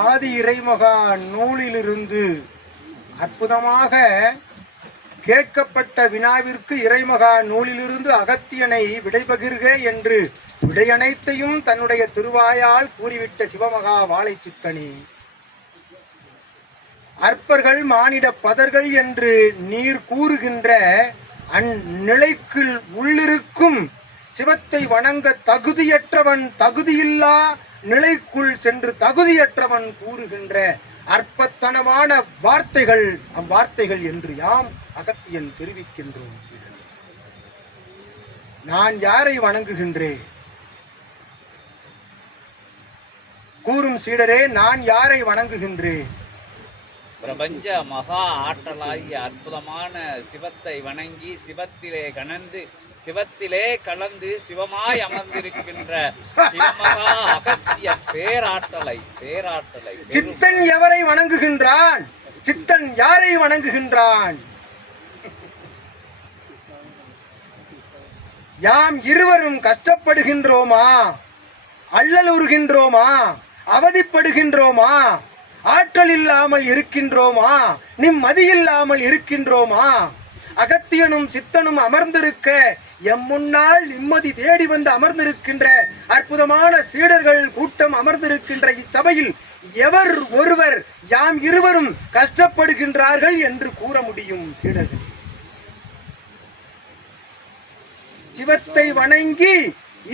ஆதி இறைமகா நூலிலிருந்து அற்புதமாக கேட்கப்பட்ட வினாவிற்கு இறைமகா நூலிலிருந்து அகத்தியனை விடைபகிர்க என்று விடையனைத்தையும் தன்னுடைய திருவாயால் கூறிவிட்ட சிவமகா வாழைச்சித்தனி. அற்பர்கள் மானிட பதர்கள் என்று நீர் கூறுகின்ற அந்நிலைக்குள் உள்ளிருக்கும் சிவத்தை வணங்க தகுதியற்றவன் தகுதியில்லா நிலைக்குள் சென்று தகுதியற்றவன் கூறுகின்ற அற்பத்தனமான வார்த்தைகள் அவ்வார்த்தைகள் என்று யாம் அகத்தியன் தெரிவிக்கின்றோம் சீடன். நான் யாரை வணங்குகின்றேன்? கூறும் சீடரே நான் யாரை வணங்குகின்றேன்? பிரபஞ்ச மகா ஆற்றலாகிய அற்புதமான சிவத்தை வணங்கி சிவத்திலே கணந்து சிவத்திலே கலந்து சிவமாய் அமர்ந்திருக்கின்ற சிவமகா அகத்திய பேராற்றலை பேராற்றலை சித்தன் எவரை வணங்குகின்றான்? சித்தன் யாரை வணங்குகின்றான்? யாம் இருவரும் கஷ்டப்படுகின்றோமா? அல்லலுறுகின்றோமா? அவதிப்படுகின்றோமா? ஆற்றல் இல்லாமல் இருக்கின்றோமா? நிம்மதியில்லாமல் இருக்கின்றோமா? அகத்தியனும் சித்தனும் அமர்ந்திருக்க எம் முன்னால் நிம்மதி தேடி வந்து அமர்ந்திருக்கின்ற அற்புதமான சீடர்கள் கூட்டம் அமர்ந்திருக்கின்ற இச்சபையில் எவர் ஒருவர் யாம் இருவரும் கஷ்டப்படுகின்றார்கள் என்று கூற முடியும் சீடர்கள். சிவத்தை வணங்கி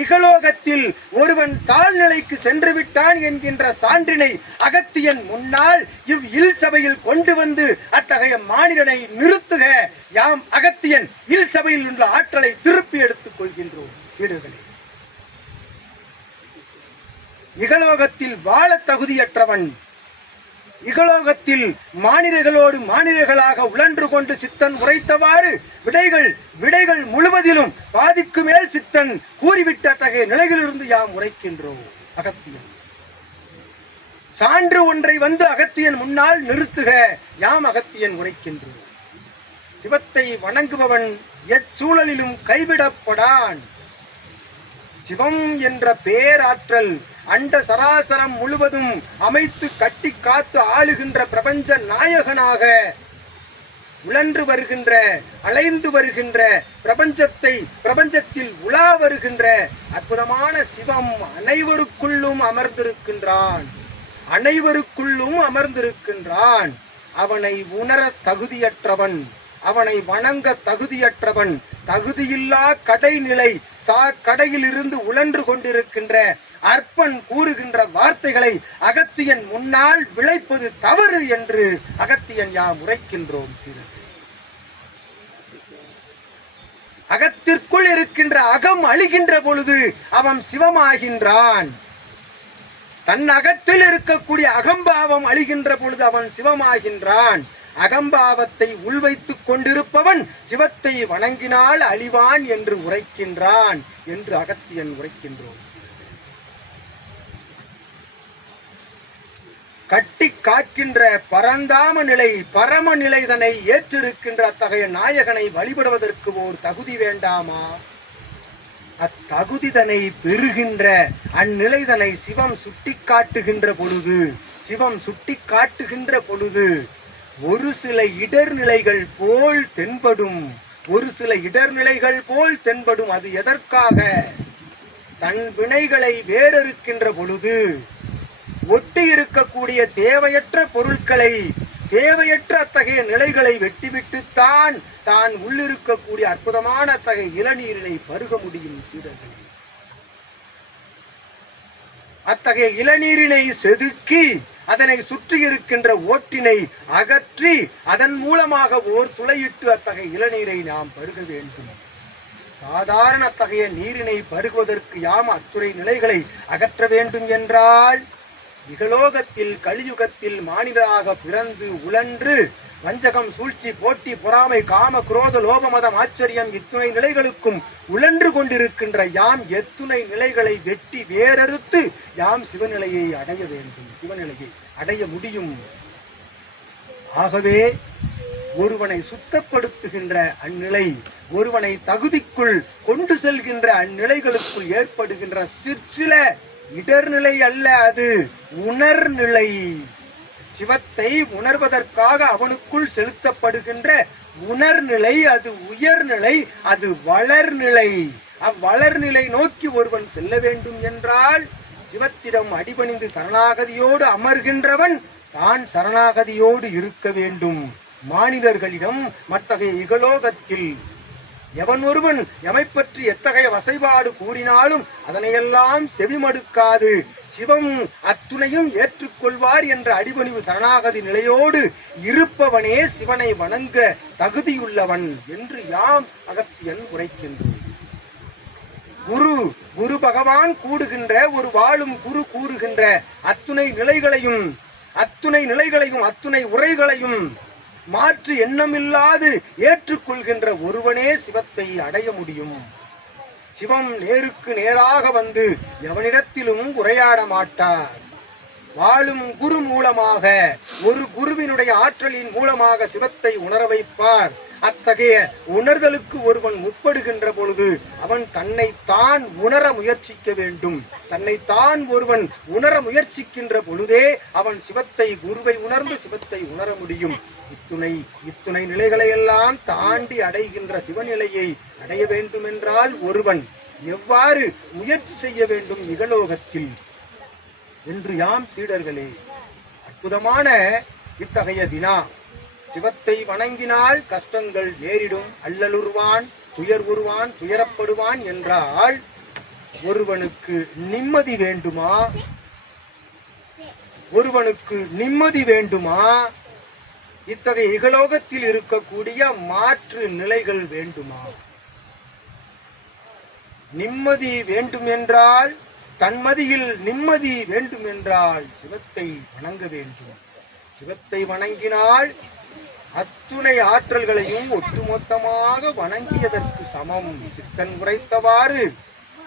இகலோகத்தில் ஒருவன் தாழ்நிலைக்கு சென்று விட்டான் என்கின்ற சான்றினை அகத்தியன் முன்னால் இவ் இல் சபையில் கொண்டு வந்து அத்தகைய மானிடனை நிறுத்துக. யாம் அகத்தியன் இல் சபையில் உள்ள ஆற்றலை திருப்பி எடுத்துக் கொள்கின்றோம். சீடர்களே. இகலோகத்தில் வாழ தகுதியற்றவன் இகலோகத்தில் மாநிலர்களோடு மாநிலர்களாக உழன்று கொண்டு சித்தன் உரைத்தவாறு விடைகள் விடைகள் முழுவதிலும் பாதிக்கு மேல் சித்தன் கூறிவிட்ட அத்தகைய நிலையிலிருந்து யாம் உரைக்கின்றோம். அகத்தியன். சான்று ஒன்றை வந்து அகத்தியன் முன்னால் நிறுத்துக யாம் அகத்தியன் உரைக்கின்றோம். சிவத்தை வணங்குபவன் எச்சூழலிலும் கைவிடப்படான். சிவம் என்ற பேராற்றல் அண்ட சராசரம் முழுவதும் அமைத்து கட்டி காத்து ஆளுகின்ற பிரபஞ்ச நாயகனாக உழன்று வருகின்ற அலைந்து வருகின்ற பிரபஞ்சத்தை பிரபஞ்சத்தில் உலா வருகின்ற அற்புதமான சிவம் அனைவருக்குள்ளும் அமர்ந்திருக்கின்றான். அனைவருக்குள்ளும் அமர்ந்திருக்கின்றான். அவனை உணர தகுதியற்றவன் அவனை வணங்க தகுதியற்றவன் தகுதியில்லா கடைநிலை சா கடையிலிருந்து உழன்று கொண்டிருக்கின்ற அற்பன் கூறுகின்ற வார்த்தைகளை அகத்தியன் முன்னால் விளைப்பது தவறு என்று அகத்தியன் யாம் உரைக்கின்றோம் சீரர் அகத்திற்குள் இருக்கின்ற அகம் அழிகின்ற பொழுது அவன் சிவமாகின்றான். தன் அகத்தில் இருக்கக்கூடிய அகம்பாவம் அழிகின்ற பொழுது அவன் சிவமாகின்றான். அகம்பாவத்தை உள்வைத்துக் கொண்டிருப்பவன் சிவத்தை வணங்கினால் அழிவான் என்று உரைக்கின்றான் என்று அகத்தியன் உரைக்கின்றோம். கட்டி காக்கின்ற பரந்தாம நிலை பரம நிலைதனை ஏற்றிருக்கின்ற அத்தகைய நாயகனை வழிபடுவதற்கு ஓர் தகுதி வேண்டாமா? அத்தகுதிதனை பெறுகின்ற அந்நிலைதனை சிவம் சுட்டிக்காட்டுகின்ற பொழுது சிவம் சுட்டிக்காட்டுகின்ற பொழுது ஒரு சில இடர்நிலைகள் போல் தென்படும் ஒரு சில இடர்நிலைகள் போல் தென்படும் அது எதற்காக? தன் வினைகளை வேறறுக்கின்ற பொழுது ஒட்டி இருக்கக்கூடிய தேவையற்ற பொருட்களை தேவையற்ற அத்தகைய நிலைகளை வெட்டிவிட்டுத்தான் தான் உள்ளிருக்கக்கூடிய அற்புதமான அத்தகைய இளநீரினை பருக முடியும் சீடர்களே. அத்தகைய இளநீரினை செதுக்கி அதனை சுற்றி இருக்கின்ற ஓட்டினை அகற்றி அதன் மூலமாக ஓர் துளையிட்டு அத்தகைய இளநீரை நாம் பருக வேண்டும். சாதாரண அத்தகைய நீரினை பருகுவதற்கு யாம் அத்துறை நிலைகளை அகற்ற வேண்டும் என்றால் இகலோகத்தில் கலியுகத்தில் மானிடராக பிறந்து உழன்று வஞ்சகம் சூழ்ச்சி போட்டி பொறாமை காம குரோத லோபமதம் ஆச்சரியம் இத்துணை நிலைகளுக்கும் உழன்று கொண்டிருக்கின்ற யாம் எத்துணை நிலைகளை வெட்டி வேறறுத்து யாம் சிவநிலையை அடைய வேண்டும். சிவநிலையை அடைய முடியும். ஆகவே ஒருவனை சுத்தப்படுத்துகின்ற அந்நிலை ஒருவனை தகுதிக்குள் கொண்டு செல்கின்ற அந்நிலைகளுக்குள் ஏற்படுகின்ற சிற்சில இடர்நிலை அல்ல அது உணர்நிலை. சிவத்தை உணர்வதற்காக அவனுக்குள் செலுத்தப்படுகின்ற உணர்நிலை அது உயர்நிலை அது வளர்நிலை. அவ்வளர்நிலை நோக்கி ஒருவன் செல்ல வேண்டும் என்றால் சிவத்திடம் அடிபணிந்து சரணாகதியோடு அமர்கின்றவன் தான் சரணாகதியோடு இருக்க வேண்டும். மாநிலர்களிடம் மற்றகைய இகலோகத்தில் எவன் ஒருவன் எமை பற்றி எத்தகைய வசைபாடு கூறினாலும் அதனையெல்லாம் செவிமடுக்காது. சிவம் அத்துணையும் ஏற்றுக்கொள்வார் என்ற அடிபணிவு சரணாகதி நிலையோடு இருப்பவனே சிவனை வணங்க தகுதியுள்ளவன் என்று யாம் அகத்தியன் உரைக்கின்றோம் குரு குரு பகவான் கூடுகின்ற ஒரு வாழும் குரு கூறுகின்ற அத்துணை நிலைகளையும் அத்துணை நிலைகளையும் அத்துணை உரைகளையும் மாற்று எண்ணமில்லாது ஏற்றுக்கொள்கின்ற ஒருவனே சிவத்தை அடைய முடியும். சிவம் நேருக்கு நேராக வந்து எவனிடத்திலும் உரையாட மாட்டார். வாழும் குரு மூலமாக ஒரு குருவினுடைய ஆற்றலின் மூலமாக சிவத்தை உணர வைப்பார். அத்தகைய உணர்தலுக்கு ஒருவன் முற்படுகின்ற பொழுது அவன் தன்னைத்தான் உணர முயற்சிக்க வேண்டும். தன்னைத்தான் ஒருவன் உணர முயற்சிக்கின்ற பொழுதே அவன் சிவத்தை குருவை உணர்ந்து சிவத்தை உணர முடியும். இத்துணை இத்துணை நிலைகளை எல்லாம் தாண்டி அடைகின்ற சிவநிலையை அடைய வேண்டுமென்றால் ஒருவன் எவ்வாறு முயற்சி செய்ய வேண்டும் இகலோகத்தில்? என்று யாம் சீடர்களே அற்புதமான இத்தகைய வினா சிவத்தை வணங்கினால் கஷ்டங்கள் நேரிடும் அல்லலுருவான் துயர் உருவான் துயரப்படுவான் என்றால் ஒருவனுக்கு நிம்மதி வேண்டுமா? ஒருவனுக்கு நிம்மதி வேண்டுமா? இத்தகைய இகலோகத்தில் இருக்கக்கூடிய மாற்று நிலைகள் வேண்டுமா? நிம்மதி வேண்டும் என்றால் தன்மதியில் நிம்மதி வேண்டும் என்றால் சிவத்தை வணங்க வேண்டும். சிவத்தை வணங்கினால் அத்துணை ஆற்றல்களையும் ஒட்டுமொத்தமாக வணங்கியதற்கு சமம். சித்தன் உரைத்தவாறு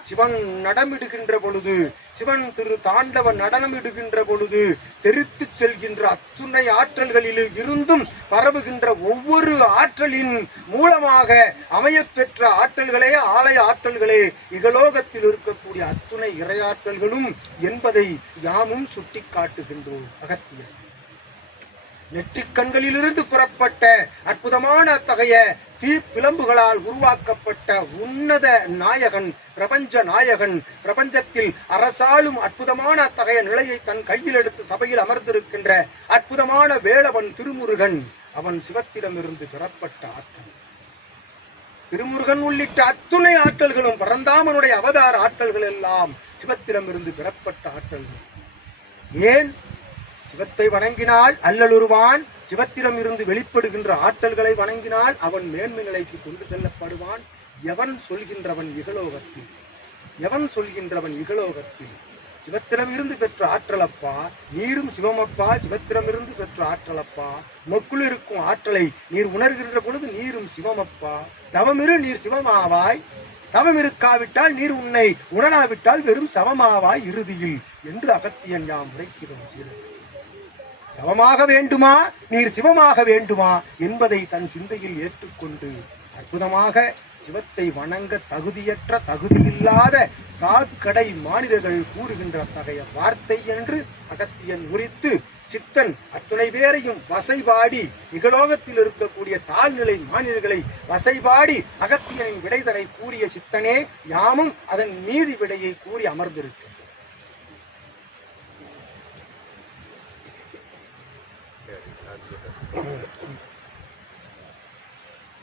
சிவன் நடமிடுகின்ற பொழுது சிவன் திரு தாண்டவ நடனமிடுகின்ற பொழுது தெரித்துச் செல்கின்ற அத்துணை ஆற்றல்களில் இருந்தும் பரவுகின்ற ஒவ்வொரு ஆற்றலின் மூலமாக அமையப்பெற்ற ஆற்றல்களே ஆலய ஆற்றல்களே இகலோகத்தில் இருக்கக்கூடிய அத்துணை இறையாற்றல்களும் என்பதை யாமும் சுட்டிக்காட்டுகின்றோம். அகத்தியர். நெற்றிக்கண்களிலிருந்து புறப்பட்ட அற்புதமான அத்தகைய தீப்பிளம்புகளால் உருவாக்கப்பட்ட உன்னத நாயகன் பிரபஞ்ச நாயகன் பிரபஞ்சத்தில் அரசாலும் அற்புதமான அத்தகைய நிலையை தன் கையில் எடுத்து சபையில் அமர்ந்திருக்கின்ற அற்புதமான வேளவன் திருமுருகன். அவன் சிவத்திடமிருந்து பெறப்பட்ட ஆற்றல். திருமுருகன் உள்ளிட்ட அத்துணை ஆற்றல்களும் பரந்தாமனுடைய அவதார ஆற்றல்கள் எல்லாம் சிவத்திடமிருந்து பெறப்பட்ட ஆற்றல்கள். ஏன்? சிவத்தை வணங்கினால் அல்லலுருவான் சிவத்திடம் இருந்து வெளிப்படுகின்ற ஆற்றல்களை வணங்கினால் அவன் மேன்மை நிலைக்கு கொண்டு செல்லப்படுவான். எவன் சொல்கின்றவன் இகலோகத்தில்? எவன் சொல்கின்றவன் இகலோகத்தில்? சிவத்திடம் இருந்து பெற்ற ஆற்றலப்பா நீரும் சிவமப்பா சிவத்திடமிருந்து பெற்ற ஆற்றலப்பா மொக்குள் இருக்கும் ஆற்றலை நீர் உணர்கின்ற பொழுது நீரும் சிவமப்பா தவமிரு நீர் சிவமாவாய் தவம் இருக்காவிட்டால் நீர் உன்னை உணராவிட்டால் வெறும் சவமாவாய் இறுதியில் என்று அகத்தியன் யாம் உரைக்கிறோம் சீடர்களே. சமமாக வேண்டுமா? நீர் சிவமாக வேண்டுமா? என்பதை தன் சிந்தையில் ஏற்றுக்கொண்டு அற்புதமாக சிவத்தை வணங்க தகுதியற்ற தகுதியில்லாத சாக்கடை மாநிலர்கள் கூறுகின்ற அத்தகைய வார்த்தை என்று அகத்தியன் உரித்து சித்தன் அத்துணை பேரையும் வசைபாடி இகலோகத்தில் இருக்கக்கூடிய தாழ்நிலை மாநிலர்களை வசைபாடி அகத்தியனின் விடைதலை கூறிய சித்தனே யாமும் அதன் நீதி விடையை கூறி அமர்ந்திருக்கிறோம் Oh.